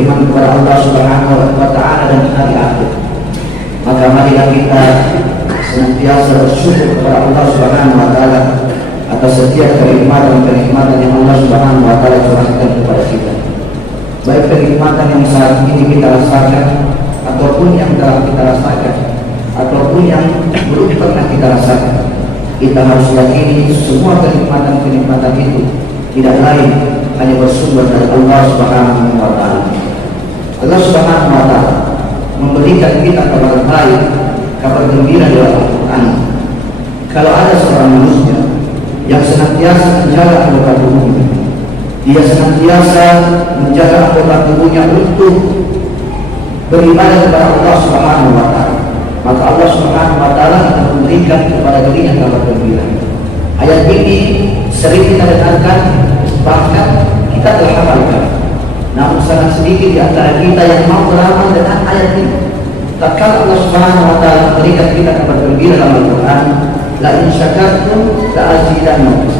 beriman kepada Allah Subhanahu wa Ta'ala dan hari akhir. Maka marilah kita senantiasa bersyukur kepada Allah Subhanahu wa Ta'ala atas setiap kenikmatan yang Allah Subhanahu wa Ta'ala curahkan kepada kita. Baik kenikmatan yang saat ini kita rasakan, ataupun yang telah kita rasakan, ataupun yang belum pernah kita rasakan. Kita harus yakini semua kenikmatan itu tidak lain hanya bersumber dari Allah Subhanahu wa Ta'ala. Allah Subhanahu wa Ta'ala memberikan kita kabar baik, kabar gembira dalam Al-Quran. Kalau ada seorang manusia yang senantiasa menjaga anggota tubuhnya, dia senantiasa menjaga anggota tubuhnya untuk beribadah kepada Allah Subhanahu wa Ta'ala, maka Allah Subhanahu wa Ta'ala akan memberikan kepada dirinya kabar gembira. Ayat ini sering kita dengarkan, bahkan kita telah hafalkan. Namun sangat sedikit di antara kita yang mau beramal dengan ayat ini. Tatkala Allah Subhanahu wa Ta'ala memberikan kita kabar gembira dalam Al-Quran, la in syakartum la azidannakum.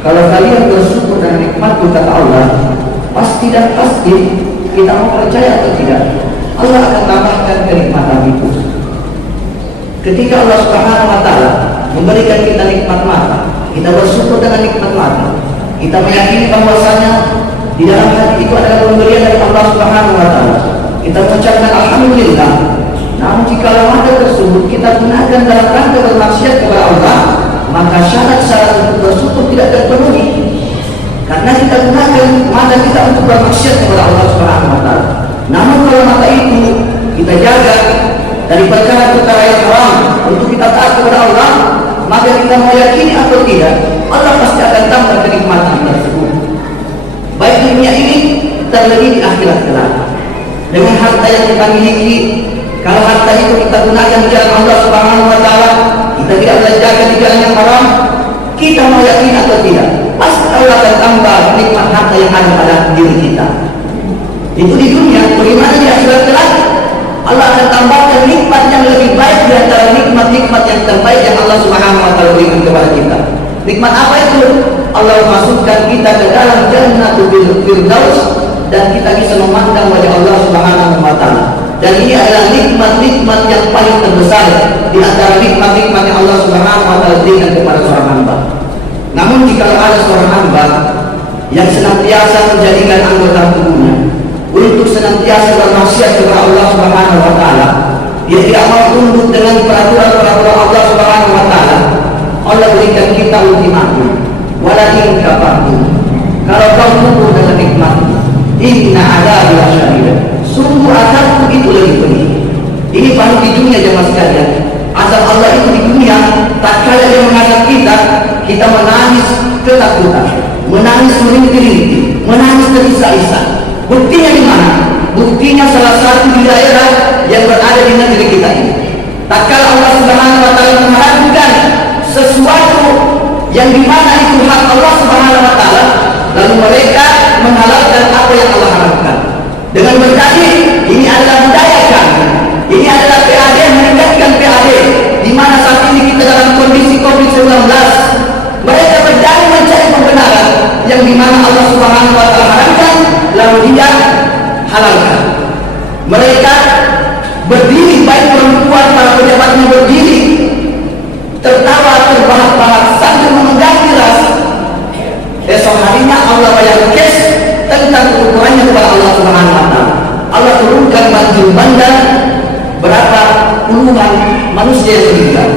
Kalau kalian bersyukur dengan nikmatku, kata Allah, pasti dan pasti kita mau percaya atau tidak, Allah akan tambahkan kenikmatan itu. Ketika Allah Subhanahu wa Ta'ala memberikan kita nikmat mata, kita bersyukur dengan nikmat mata, kita meyakini bahwasanya di dalam hati itu adalah pemberian dari Allah Subhanahu wa Ta'ala. Kita mengucapkan alhamdulillah. Namun jika mata tersebut kita gunakan dalam rangka bermaksiat kepada Allah, maka syarat-syarat untuk bersyukur tidak terpenuhi. Karena kita gunakan mata kita untuk bermaksiat kepada Allah Subhanahu wa Ta'ala. Namun kalau mata itu kita jaga dari perkara-perkara yang haram untuk kita taat kepada Allah, maka kita meyakini atau tidak, Allah pasti akan tambah kenikmatan tersebut, baik di dunia ini terlebih di akhirat kelak. Dengan harta yang kita miliki, kalau harta itu kita gunakan di jalan Allah Subhanahu wa Ta'ala, kita tidak belanjakan di jalan yang haram, kita meyakini atau tidak, pasti Allah akan tambah nikmat harta yang ada pada diri kita. Itu di dunia. Bagaimana di akhirat kelak? Allah akan tambahkan nikmat yang lebih baik di antara nikmat-nikmat yang terbaik yang Allah Subhanahu wa Ta'ala berikan kepada kita. Nikmat apa itu? Allah memasukkan kita ke dalam Jannatul Firdaus dan kita bisa memandang wajah Allah Subhanahu wa Ta'ala. Dan ini adalah nikmat-nikmat yang paling terbesar di antara nikmat-nikmat yang Allah Subhanahu wa Ta'ala berikan kepada seorang hamba. Namun jika ada seorang hamba yang senantiasa menjadikan anggota tubuhnya untuk senantiasa bermaksiat kepada Allah Subhanahu wa Ta'ala, dia tidak mau tunduk dengan peraturan-peraturan Allah Subhanahu wa Ta'ala, Allah berikan kita ultimatum, walakin kafartum, kalau kau tunduk dengan nikmat, inna adabi lasyadid, sungguh azabku itu lebih pedih. Ini baru di dunia jemaah sekalian. Azab Allah itu di dunia, tak kala dia mengazab kita, kita menangis ketakutan, menangis merintih-rintih, menangis terisak-isak. Buktinya di mana? Buktinya salah satu di daerah yang berada di negeri kita ini. Tak kala Allah Subhanahu wa Ta'ala mengharamkan sesuatu yang dimana itu hak Allah Subhanahu wa Ta'ala, lalu mereka menghalalkan apa yang Allah haramkan dengan berdalih ini adalah budaya kami, ini adalah PAD, meningkatkan PAD, di mana saat ini kita dalam kondisi COVID-19. Mereka berdalih mencari pembenaran yang dimana Allah Subhanahu wa Ta'ala haramkan, lalu dia halalkan. Mereka berdiri, baik perempuan, para pejabatnya berdiri, tertawa, terbahak-bahak sambil menunggangi ras. Esok harinya Allah bayar kes tentang ukurannya kepada Allah Subhanahu wa Ta'ala. Allah turunkan banjir bandang, berapa puluhan manusia yang meninggal.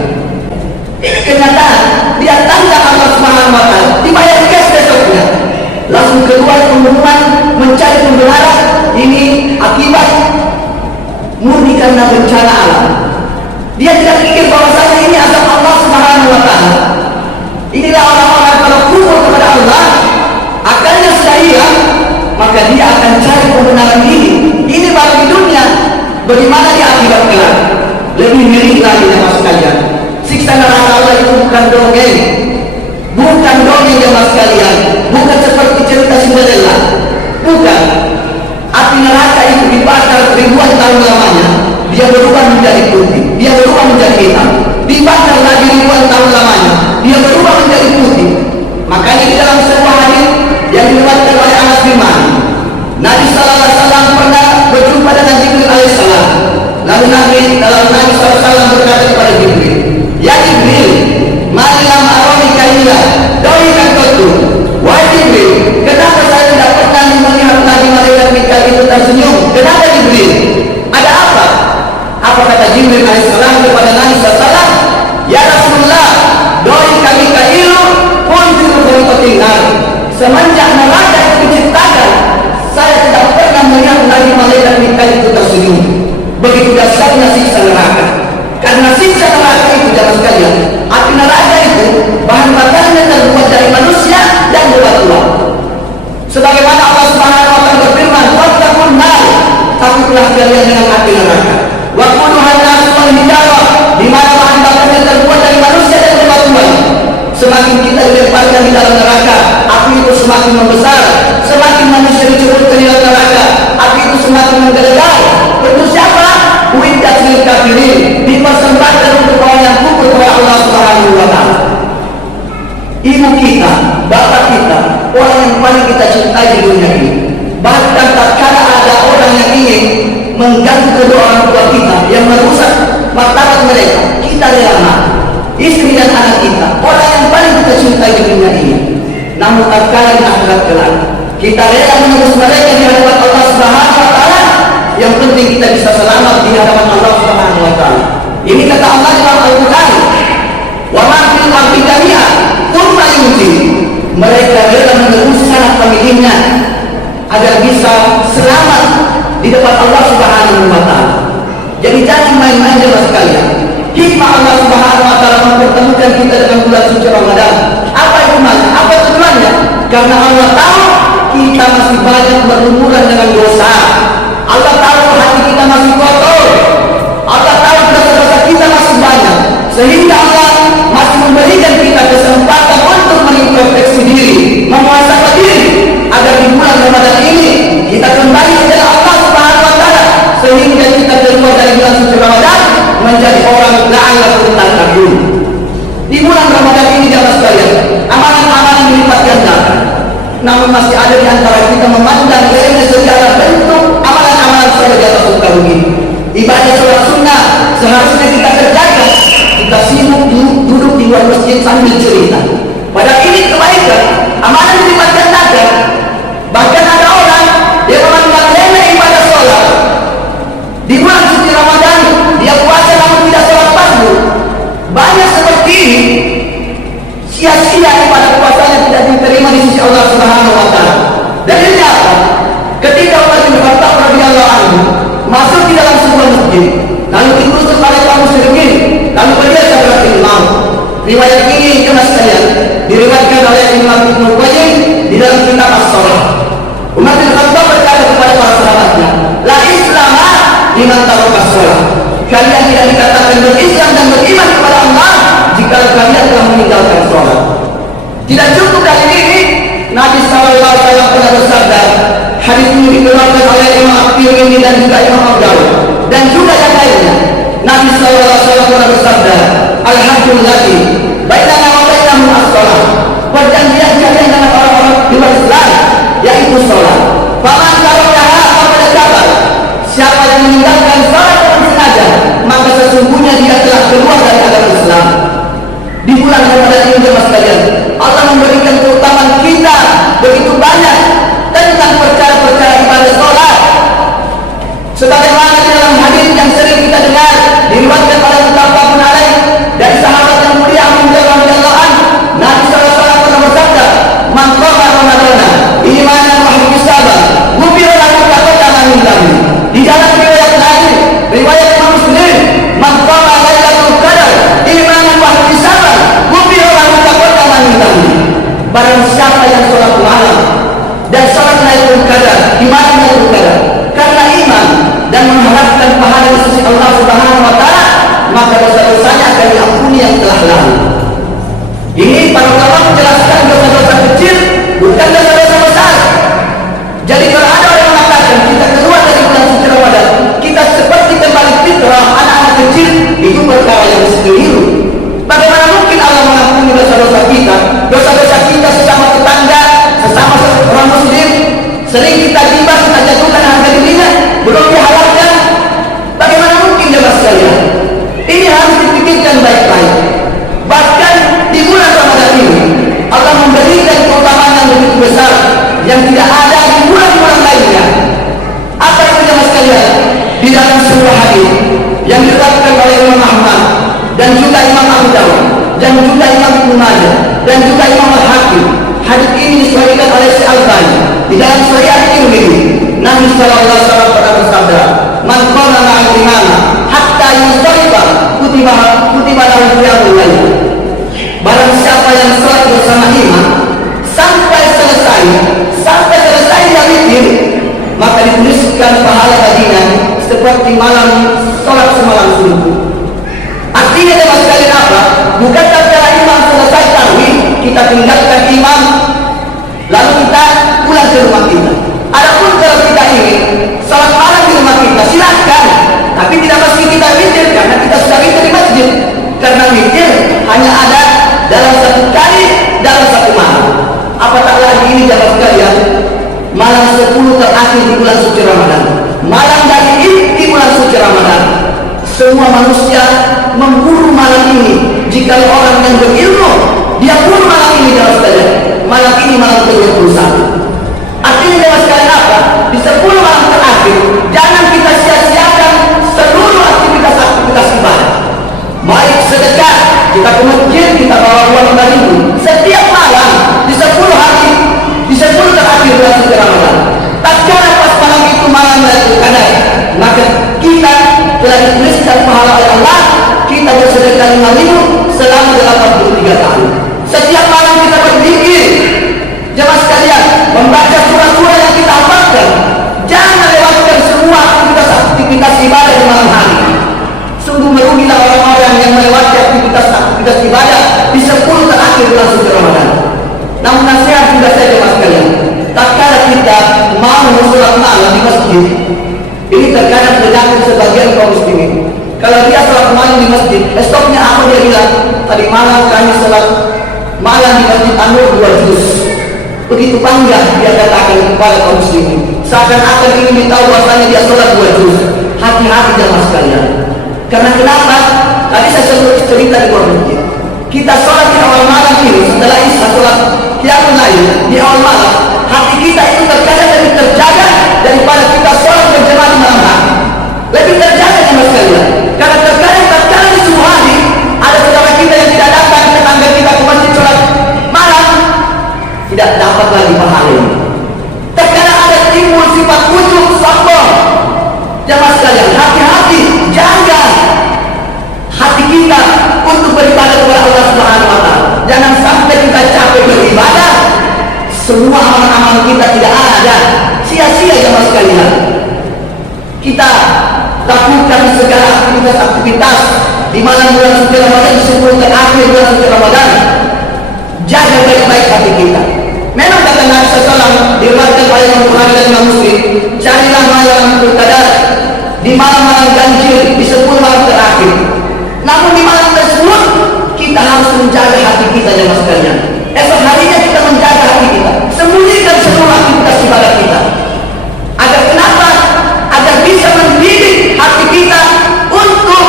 Ini kenyataan. Dia tantang Allah Subhanahu wa Ta'ala, dibayar kes besoknya. Langsung keluar pembunuhan, mencari pembenaran. Ini akibat murni karena bencana alam. Dia tidak pikir bahwasanya ini azab Allah Subhanahu wa Ta'ala. Inilah orang-orang kalau kufur kepada Allah, akalnya sudah hilang, maka dia akan cari pembenaran diri. Ini baru di dunia. Bagaimana dia akibat kelak? Lebih ngeri lagi jemaah sekalian. Siksa neraka Allah itu bukan dongeng, bukan dongeng jemaah sekalian, bukan seperti cerita Cinderella, bukan. Api neraka itu dibakar ribuan tahun lamanya, dia berubah menjadi putih, dia berubah menjadi hitam, dibakar lagi ribuan tahun lamanya, dia berubah menjadi putih. Makanya di dalam sebuah hadis yang diriwayatkan oleh Anas bin Malik, Nabi sallallahu alaihi wasallam kita itu tersenyum. Begitu dahsyatnya siksa neraka. Karena siksa neraka itu jamaah sekalian, api neraka itu bahan bakarnya terbuat dari manusia dan bebatuan. Sebagaimana Allah Subhanahu wa taala berfirman, "Wattaqun nar", takutlah kalian dengan api neraka. Wa quduha an-nas wal hijarah, di mana bahan bakarnya terbuat dari manusia dan bebatuan. Semakin kita dilemparkan di dalam neraka, api itu semakin membesar. Semakin manusia diceburkan di dalam neraka, api itu semakin menggelegar. Untuk siapa? Uiddat lil kafirin, dipersembahkan untuk orang yang kufur kepada Allah Subhanahu wa taala. Ibu kita, bapak kita, orang yang paling kita cintai di dunia ini. Bahkan tatkala ada orang yang ingin mengganggu kedua orang tua kita, yang merusak martabat mereka, kita rela. Istri dan anak kita, orang yang paling kita cintai di dunia ini. Namun tatkala di akhirat kelak, kita rela menebus mereka di hadapan Allah Subhanahu wa taala. Yang penting kita bisa selamat di hadapan Allah Subhanahu wa taala. Ini kata Allah dalam Al-Qur'an, "Wa ma fil ardi jami'an tsumma yunji." Mereka rela menebus sanak familinya agar bisa selamat di depan Allah Subhanahu wa taala. Jadi jangan main-main jemaah sekalian. Hikmah Allah Subhanahu wa taala mempertemukan kita dengan bulan suci Ramadan. Apa hikmahnya? Apa tujuannya? Karena Allah tahu kita masih banyak berlumuran dengan dosa. Allah tahu hati kita masih kotor. Allah tahu dosa-dosa kita masih banyak. Sehingga Allah masih memberikan kita kesempatan untuk mengintrospeksi diri, memuasai diri, agar di bulan Ramadan ini kita kembali kepada Allah Subhanahu wa taala, sehingga kita keluar dari bulan suci Ramadan menjadi orang la'allakum tattaqun. Di bulan Ramadan ini jamaah sekalian, amalan-amalan dilipat gandakan. Namun masih ada di antara kita memandang remeh segala bentuk amalan-amalan sholat di atas muka bumi. Ibadah sholat sunnah seharusnya kita kerjakan. Kita sibuk duduk di luar masjid sambil cerita. Padahal ini kebaikan, amalan dilipat gandakan. Bahkan ada orang dia memandang remeh ibadah sholat. Di bulan suci Ramadan dia puasa namun tidak sholat fardu. Banyak seperti ini, sia-sia ibadah puasanya tidak diterima di sisi Allah Subhanahu wa taala. Dalilnya apa? Ketika Umar bin Khattab radhiyallahu anhu masuk di dalam sebuah masjid, lalu ditusuk oleh kaum musyrikin, lalu beliau sebagai imam. Riwayat ini jemaah sekalian diriwayatkan oleh Imam Ibnu Qayyim di dalam kitab As-Shalah. Umar bin Khattab berkata kepada para sahabatnya, "La islama liman taraka shalah." Kalian tidak dikatakan berislam dan beriman kepada Allah jika kalian telah meninggalkan sholat. Tidak cukup dari ini, Nabi SAW pernah bersabda, hadis ini dikeluarkan oleh Imam At-Tirmidzi dan juga Imam Abu Dawud dan juga yang lainnya. Nabi SAW pernah bersabda, "Al-hajjul ladzi bainana wa bainahum as-shalah." Perjanjian kalian dengan orang-orang di luar Islam yaitu sholat. Faman tarakaha faqad kafar. Siapa yang meninggalkan sholat dengan sengaja, maka sesungguhnya dia telah keluar dari agama Islam. Di bulan Ramadan ini jemaah sekalian, Allah memberikan keutamaan kita begitu banyak tentang perkara-perkara ibadah sholat. Sebagaimana di dalam hadis yang sering kita dengar diriwayatkan oleh muttafaqun alaih dari sahabat yang mulia Abu Hurairah radhiyallahu anhu, Nabi sallallahu alaihi wasallam bersabda, "Man qama Ramadana imanan wa ihtisaban, ghufira lahu ma taqaddama min dhanbi." Di dalam riwayat lain, riwayat Muslim, "Man qama lailatul qadar imanan wa ihtisaban, ghufira lahu ma taqaddama min dhanbi." Barang siapa yang sholat malam dan sholat Lailatul Qadar, di mana Lailatul Qadar? Karena iman dan mengharapkan pahala di sisi Allah Subhanahu wa taala, maka dosa-dosanya akan diampuni yang telah lalu. Ini para ulama menjelaskan dosa-dosa kecil bukan dosa-dosa besar. Jadi kalau ada orang mengatakan kita keluar dari bulan suci Ramadan, kita seperti kembali fitrah anak-anak kecil, itu perkara yang keliru. Bagaimana mungkin Allah mengampuni dosa-dosa kita? Dosa-dosa kita sesama tetangga, sesama orang muslim, sering kita gibah, kita jatuhkan harga dirinya, belum dihalalkan. Bagaimana mungkin jemaah sekalian? Ini harus dipikirkan baik-baik. Bahkan di bulan Ramadan ini Allah memberikan keutamaan yang begitu besar yang tidak ada di bulan-bulan lainnya. Apa itu jemaah sekalian? Di dalam sebuah hadis yang diriwayatkan oleh Imam Ahmad dan juga Imam Abu Dawud dan juga Imam Ibnu Majah dan juga Imam Al-Hakim. Hadis ini disahihkan oleh Syekh Al-Albani di dalam Sahih At-Tirmidzi. memberikan pahala baginya seperti malam sholat semalam suntuk. Artinya jemaah sekalian apa? Bukan tatkala imam selesai tarawih kita tinggalkan imam lalu kita pulang ke rumah kita. Adapun kalau kita ingin sholat malam di rumah kita silakan, tapi tidak mesti kita witir karena kita sudah witir di masjid. Karena witir hanya ada dalam satu kali dalam satu malam. Apatah lagi ini jemaah sekalian, malam 10 terakhir di bulan suci Ramadan, malam dari inti bulan suci Ramadan. Semua manusia memburu malam ini. Jika orang yang berilmu, dia buru malam ini jemaah sekalian. Malam ini malam ke-21. Artinya jemaah sekalian apa? Di 10 malam terakhir, jangan kita sia-siakan seluruh aktivitas ibadah. Baik sedekah, kita ke masjid, kita bawa uang beribu. Setiap malam di 10 hari, di 10 terakhir bulan suci Ramadan. Tatkala pas malam itu malam Lailatul Qadar, maka kita telah dituliskan pahala oleh Allah. Kita bersedekah 5.000 selama 83 tahun. Setiap malam kita berzikir. Jemaah sekalian, membaca surah-surah yang kita hafalkan. Jangan lewatkan semua aktivitas ibadah di malam hari. Sungguh merugilah orang-orang yang melewati aktivitas ibadah di 10 terakhir bulan suci Ramadan. Namun nasihat juga saya jemaah sekalian, tatkala kita mau sholat malam di masjid, ini terkadang terjadi sebagian kaum muslimin. Kalau dia sholat malam di masjid, esoknya apa dia bilang? Tadi malam kami sholat malam di masjid Anur 2 juz. Begitu bangga dia katakan kepada kaum muslimin, seakan-akan ingin ditahu bahwasanya dia sholat 2 juz. Hati-hati jemaah sekalian. Karena kenapa? Tadi saya cerita di luar masjid. Kita sholat di awal malam ini, setelah isya sholat qiyamul lail di awal malam, hati kita itu terkadang lebih terjaga daripada kita sholat berjamaah di malam hari. Lebih terjaga jemaah sekalian. Karena terkadang tatkala di subuh hari ada saudara kita yang tidak datang, tetangga kita ke masjid sholat malam, tidak dapat lagi pahala ini. Terkadang ada timbul sifat ujub, sombong. Jemaah sekalian, hati-hati, jaga hati kita untuk beribadah kepada Allah Subhanahu wa taala. Jangan sampai kita capek beribadah, semua amal-amal kita tidak ada, sia-sia jemaah sekalian. Kita lakukan segala aktivitas di malam bulan suci Ramadan, di 10 terakhir bulan suci Ramadan. Jaga baik-baik hati kita. Memang kata Nabi SAW diriwayatkan oleh Imam Bukhari dan Imam Muslim, carilah malam Qadar di malam-malam ganjil di 10 malam terakhir. Namun di malam tersebut kita harus menjaga hati kita jemaah sekalian. Esok harinya kita menjaga hati kita, sembunyikan semua aktivitas ibadah kita. Agar kenapa? Agar bisa mendidik hati kita untuk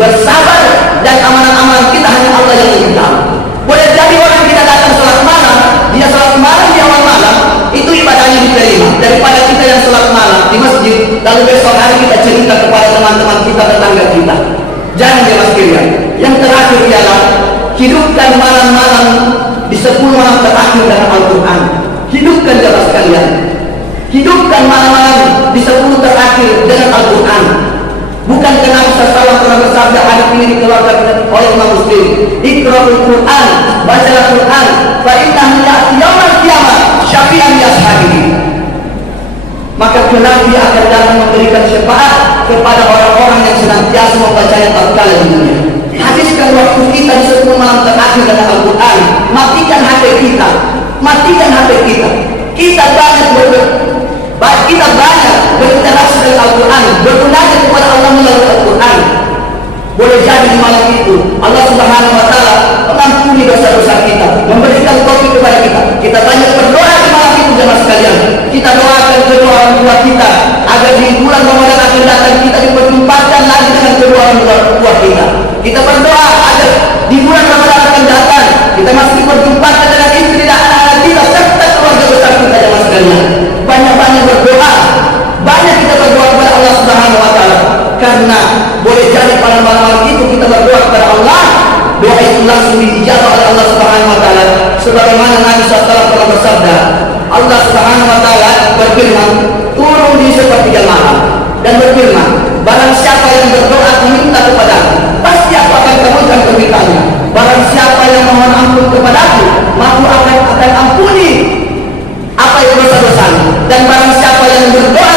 bersabar, dan amalan-amalan kita hanya Allah yang lebih tahu. Boleh jadi orang tidak datang sholat malam, dia sholat malam di awal malam, itu ibadahnya diterima daripada kita yang sholat malam di masjid lalu besok hari kita cerita kepada teman-teman kita, tetangga kita. Jangan jemaah sekalian. Yang terakhir ialah hidupkan malam-malam di 10 malam terakhir dalam Al-Quran. Hidupkan jemaah sekalian. Hidupkan malam-malam di 10 terakhir dengan Al-Quran. Bukan karena Nabi SAW pernah bersabda, hadis ini dikeluarkan oleh Imam Muslim, Iqra'ul Quran, bacalah Quran, fa innahu ya'ti yaumil qiyamah syafi'an li ashabihi. Maka kelak dia akan datang memberikan syafaat kepada orang-orang yang senantiasa membacanya tatkala di dunia. Habiskan waktu kita di 10 malam terakhir dengan Al-Quran. Matikan HP kita, matikan HP kita. Kita banyak berinteraksi dengan Al-Quran, bermunajat kepada Allah melalui Al-Quran. Boleh jadi di malam itu Allah Subhanahu wa taala mengampuni dosa-dosa kita, memberikan taufik kepada kita. Kita banyak berdoa di malam itu jemaah sekalian. Kita doakan kedua orang tua kita agar di bulan Ramadan akan datang kita diperjumpakan lagi dengan kedua orang tua kita. Kita berdoa agar di bulan Ramadan akan datang kita masih diperjumpakan dengan istri dan anak-anak kita serta keluarga besar kita jemaah sekalian. Banyak-banyak berdoa, banyak kita berdoa kepada Allah Subhanahu wa taala. Karena boleh jadi pada malam itu kita berdoa kepada Allah, doa itu langsung dijawab oleh Allah Subhanahu wa taala. Sebagaimana Nabi SAW pernah bersabda, Allah Subhanahu wa taala berfirman, turun di sepertiga malam dan berfirman, barang siapa yang berdoa meminta kepadaku, pasti aku akan kabulkan permintaannya. Barang siapa yang mohon ampun kepadaku, maka akan ampuni apa yang dosa-dosanya. Dan barang siapa yang berdoa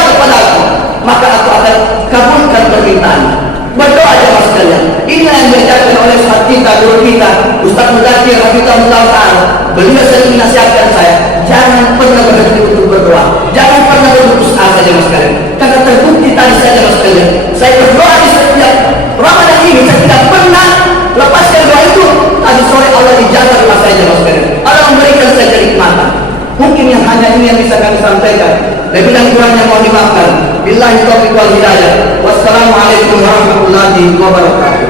Syakir rahimahullah ta'ala, beliau sering menasihatkan saya, jangan pernah berhenti untuk berdoa, jangan pernah berputus asa jemaah sekalian. Karena terbukti tadi saya jemaah sekalian, saya berdoa di setiap Ramadan ini, saya tidak pernah lepaskan doa itu. Tadi sore Allah dijaga rumah saya jemaah sekalian, Allah memberikan saya kenikmatan. Mungkin yang hanya ini yang bisa kami sampaikan. Lebih dan kurangnya mohon dimaafkan. Billahi taufiq wal hidayah. Wassalamualaikum warahmatullahi wabarakatuh.